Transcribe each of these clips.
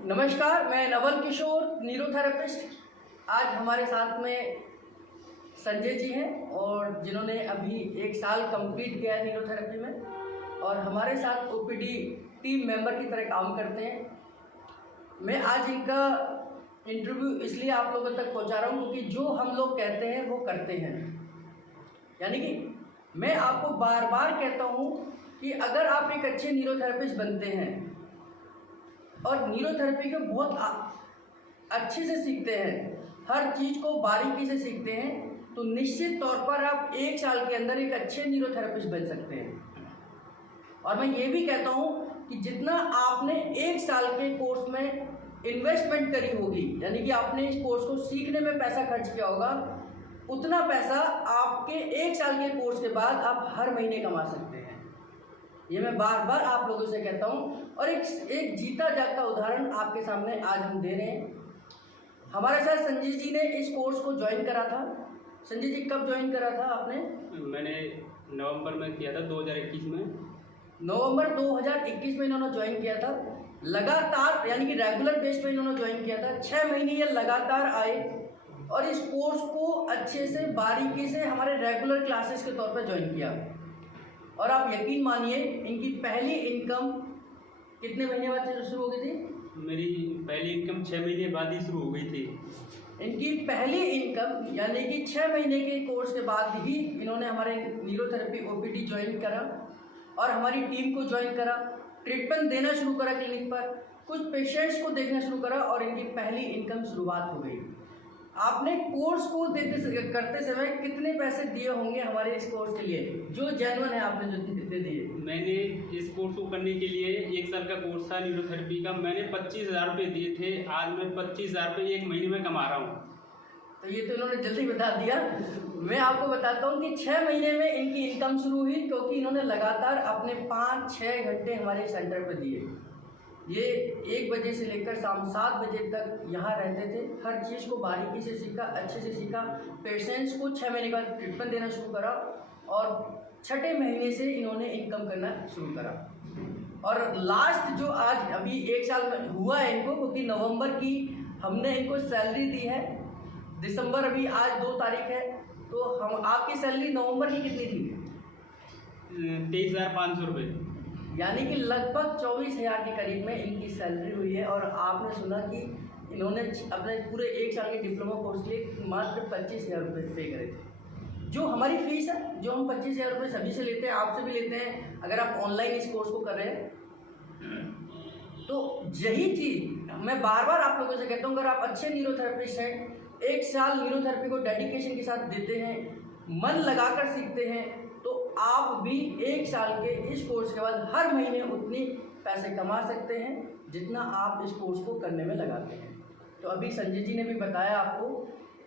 नमस्कार, मैं नवल किशोर न्यूरोथेरेपिस्ट। आज हमारे साथ में संजय जी हैं और जिन्होंने अभी 1 साल कंप्लीट किया है न्यूरोथेरेपी में और हमारे साथ ओपीडी टीम मेंबर की तरह काम करते हैं। मैं आज इनका इंटरव्यू इसलिए आप लोगों तक पहुंचा रहा हूं क्योंकि जो हम लोग कहते हैं वो करते हैं। यानी कि मैं आपको बार बार कहता हूं कि अगर आप एक अच्छे न्यूरोथेरेपिस्ट बनते हैं और न्यूरोथेरेपी को बहुत अच्छे से सीखते हैं, हर चीज़ को बारीकी से सीखते हैं, तो निश्चित तौर पर आप 1 साल के अंदर एक अच्छे न्यूरोथेरेपिस्ट बन सकते हैं। और मैं ये भी कहता हूँ कि जितना आपने 1 साल के कोर्स में इन्वेस्टमेंट करी होगी, यानी कि आपने इस कोर्स को सीखने में पैसा खर्च किया होगा, उतना पैसा आपके 1 साल के कोर्स के बाद आप हर महीने कमा सकते हैं। ये मैं बार बार आप लोगों से कहता हूँ और एक जीता जागता उदाहरण आपके सामने आज हम दे रहे हैं। हमारे साथ संजय जी ने इस कोर्स को ज्वाइन करा था। संजय जी, कब ज्वाइन करा था आपने? मैंने नवंबर में किया था 2021 में। नवंबर 2021 में इन्होंने ज्वाइन किया था। लगातार यानी कि रेगुलर बेस पे इन्होंने ज्वाइन किया था। 6 महीने ये लगातार आए और इस कोर्स को अच्छे से बारीकी से हमारे रेगुलर क्लासेस के तौर पर ज्वाइन किया। और आप यकीन मानिए, इनकी पहली इनकम कितने महीने बाद से शुरू हो गई थी? मेरी पहली इनकम 6 महीने बाद ही शुरू हो गई थी। इनकी पहली इनकम यानी कि 6 महीने के कोर्स के बाद ही इन्होंने हमारे न्यूरोथेरेपी ओपीडी ज्वाइन करा और हमारी टीम को ज्वाइन करा, ट्रीटमेंट देना शुरू करा क्लिनिक पर, कुछ पेशेंट्स को देखना शुरू करा और इनकी पहली इनकम शुरुआत हो गई। आपने कोर्स को करते समय कितने पैसे दिए होंगे हमारे इस कोर्स के लिए, जो जेन्युइन है आपने जो कितने दिए? मैंने इस कोर्स को करने के लिए 1 साल का कोर्स था न्यूरोथेरेपी का, मैंने 25,000 रुपये दिए थे। आज मैं 25,000 रुपये 1 महीने में कमा रहा हूँ। तो ये तो इन्होंने जल्दी बता दिया। मैं आपको बताता हूँ कि 6 महीने में इनकी इनकम शुरू हुई क्योंकि इन्होंने लगातार अपने 5-6 घंटे हमारे सेंटर पर दिए। ये 1 बजे से लेकर शाम 7 बजे तक यहाँ रहते थे। हर चीज़ को बारीकी से सीखा, अच्छे से सीखा। पेशेंट्स को 6 महीने का ट्रीटमेंट देना शुरू करा और 6ठे महीने से इन्होंने इनकम करना शुरू करा। और लास्ट जो आज अभी 1 साल में हुआ है इनको, क्योंकि नवंबर की हमने इनको सैलरी दी है, दिसंबर अभी आज 2 तारीख है, तो हम आपकी सैलरी नवंबर की कितनी थी? 23,500 रुपये, यानी कि लगभग 24,000 के करीब में इनकी सैलरी हुई है। और आपने सुना कि इन्होंने अपने पूरे 1 साल के डिप्लोमा कोर्स के लिए मात्र 25,000 रुपये पे करे थे। जो हमारी फीस है, जो हम 25,000 रुपये सभी से लेते हैं, आपसे भी लेते हैं अगर आप ऑनलाइन इस कोर्स को कर रहे हैं। तो यही चीज़ मैं बार बार आप लोगों से कहता हूँ, अगर आप अच्छे न्यूरोथेरेपिस्ट हैं, 1 साल न्यूरोथेरेपी को डेडिकेशन के साथ देते हैं, मन लगाकर सीखते हैं, तो आप भी 1 साल के इस कोर्स के बाद हर महीने उतनी पैसे कमा सकते हैं जितना आप इस कोर्स को करने में लगाते हैं। तो अभी संजय जी ने भी बताया आपको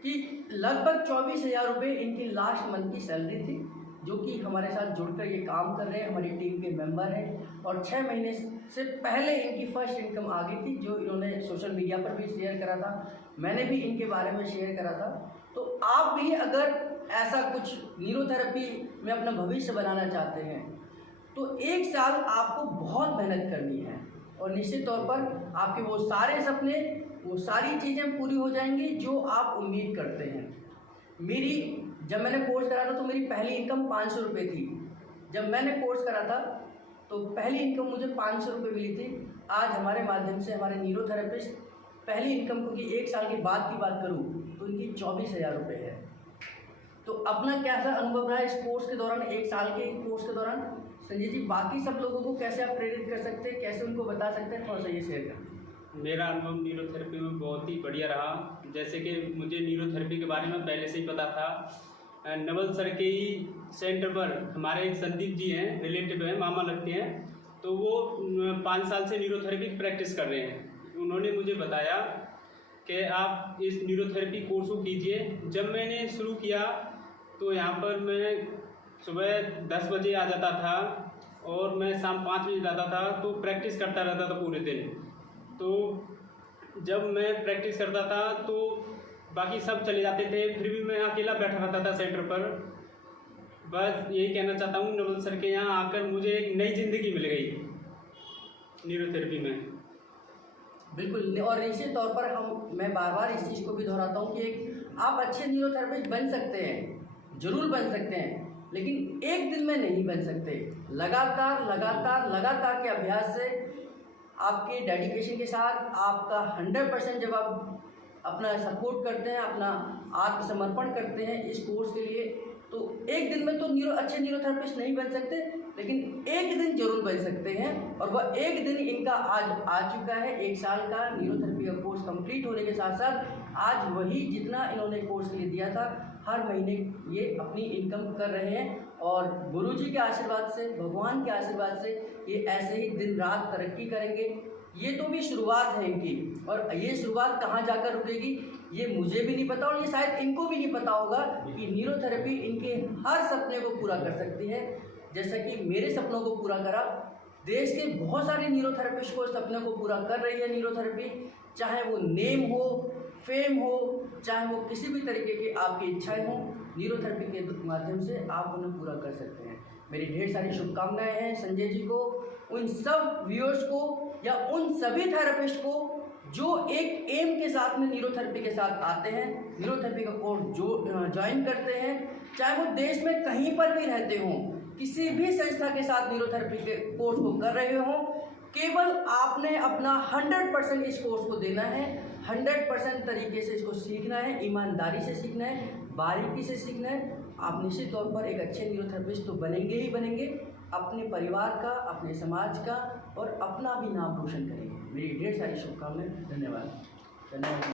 कि लगभग 24,000 रुपये इनकी लास्ट मंथ की सैलरी थी, जो कि हमारे साथ जुड़कर ये काम कर रहे हैं, हमारी टीम के मेंबर हैं। और 6 महीने से पहले इनकी फर्स्ट इनकम आ गई थी, जो इन्होंने सोशल मीडिया पर भी शेयर करा था, मैंने भी इनके बारे में शेयर करा था। तो आप भी अगर ऐसा कुछ न्यूरोथेरेपी में अपना भविष्य बनाना चाहते हैं तो 1 साल आपको बहुत मेहनत करनी है और निश्चित तौर पर आपके वो सारे सपने, वो सारी चीज़ें पूरी हो जाएंगी जो आप उम्मीद करते हैं। जब मैंने कोर्स करा था तो मेरी पहली इनकम 500 रुपये थी। जब मैंने कोर्स करा था तो पहली इनकम मुझे 500 रुपये मिली थी। आज हमारे माध्यम से हमारे न्यूरोथेरेपिस्ट पहली इनकम, क्योंकि 1 साल के बाद की बात करूँ तो इनकी 24,000 रुपये है। तो अपना कैसा अनुभव रहा इस कोर्स के दौरान, 1 साल के कोर्स के दौरान? संजय जी, बाकी सब लोगों को कैसे आप प्रेरित कर सकते हैं, कैसे उनको बता सकते हैं, थोड़ा सा ये शेयर करें। मेरा अनुभव न्यूरोथेरेपी में बहुत ही बढ़िया रहा। जैसे कि मुझे न्यूरोथेरेपी के बारे में पहले से ही पता था। नवल सर के ही सेंटर पर हमारे एक संदीप जी हैं, रिलेटिव हैं, मामा लगते हैं, तो वो 5 साल से न्यूरोथेरेपी की प्रैक्टिस कर रहे हैं। उन्होंने मुझे बताया कि आप इस न्यूरोथेरेपी कोर्स को कीजिए। जब मैंने शुरू किया तो यहाँ पर मैं सुबह 10 बजे आ जाता था और मैं शाम 5 बजे जाता था, तो प्रैक्टिस करता रहता था पूरे दिन। तो जब मैं प्रैक्टिस करता था तो बाकी सब चले जाते थे, फिर भी मैं अकेला बैठा रहता था सेंटर पर। बस यही कहना चाहता हूँ, नवल सर के यहाँ आकर मुझे एक नई ज़िंदगी मिल गई न्यूरोथेरेपी में। बिल्कुल, और निश्चित तौर पर मैं बार बार इस चीज़ को भी दोहराता हूँ कि एक आप अच्छे न्यूरोथेरेपिस्ट बन सकते हैं, ज़रूर बन सकते हैं, लेकिन एक दिन में नहीं बन सकते। लगातार के अभ्यास से, आपके डेडिकेशन के साथ, आपका 100% जब आप अपना सपोर्ट करते हैं, अपना आत्मसमर्पण करते हैं इस कोर्स के लिए, तो एक दिन में तो अच्छे न्यूरोथेरेपिस्ट नहीं बन सकते, लेकिन एक दिन जरूर बन सकते हैं। और वह एक दिन इनका आज आ चुका है। 1 साल का न्यूरोथेरेपी का कोर्स कंप्लीट होने के साथ साथ आज वही जितना इन्होंने कोर्स के लिए दिया था, हर महीने ये अपनी इनकम कर रहे हैं। और गुरुजी के आशीर्वाद से, भगवान के आशीर्वाद से ये ऐसे ही दिन रात तरक्की करेंगे। ये तो भी शुरुआत है इनकी, और ये शुरुआत कहाँ जाकर रुकेगी ये मुझे भी नहीं पता, और ये शायद इनको भी नहीं पता होगा कि न्यूरोथेरेपी इनके हर सपने को पूरा कर सकती है, जैसा कि मेरे सपनों को पूरा करा। देश के बहुत सारे न्यूरोथेरेपिस्ट को सपनों को पूरा कर रही है न्यूरोथेरेपी, चाहे वो नेम हो, फेम हो, चाहे वो किसी भी तरीके की आपकी इच्छाएं हो, न्यूरोथेरेपी के माध्यम से आप उन्हें पूरा कर सकते हैं। मेरी ढेर सारी शुभकामनाएं हैं संजय जी को, उन सब व्यूअर्स को, या उन सभी थेरेपिस्ट को जो एक एम के साथ में न्यूरोथेरेपी के साथ आते हैं, न्यूरोथेरेपी का कोर्स जो ज्वाइन करते हैं, चाहे वो देश में कहीं पर भी रहते हों, किसी भी संस्था के साथ न्यूरोथेरेपी के कोर्स को कर रहे हों, केवल आपने अपना 100% इस कोर्स को देना है, 100% तरीके से इसको सीखना है, ईमानदारी से सीखना है, बारीकी से सीखना है। आप निश्चित तौर पर एक अच्छे न्यूरोथेरेपिस्ट तो बनेंगे ही बनेंगे, अपने परिवार का, अपने समाज का और अपना भी नाम रोशन करेंगे। मेरी ढेर सारी शुभकामनाएं। धन्यवाद।